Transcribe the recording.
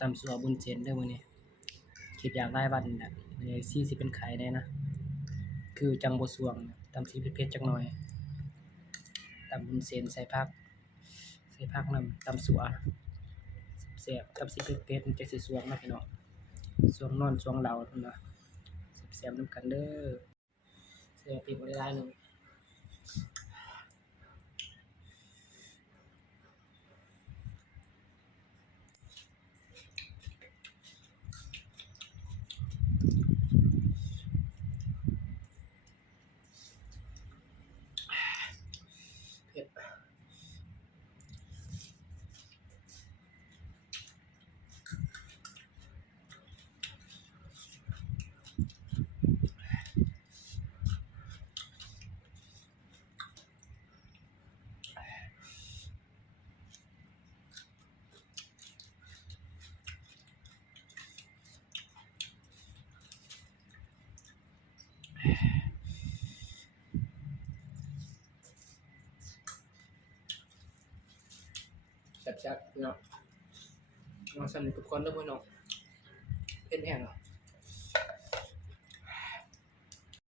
ตำสัวบุญเส้นเด้อมื้อนี้คิดอยากได้บัดนี่แหละมื้อนี้สิเป็นไข้ได้นะคือจังบ่ส่วงตำสิเผ็ดๆจักหน่อยตำบุญเส้นใส่ผักนำตำสัวแซ่บๆกับสิเผ็ดๆมันจังสิส่วงเนาะพี่น้องส่วงนอนส่วงหลับพุ่นน่ะแซ่บๆนำกันเด้อใส่พริกหลายๆหนึ่งเผ็ดแซ่บๆพี่น้องมาสำนึกกับคนเด้อพี่น้องเผ็ดแห้งอ่ะ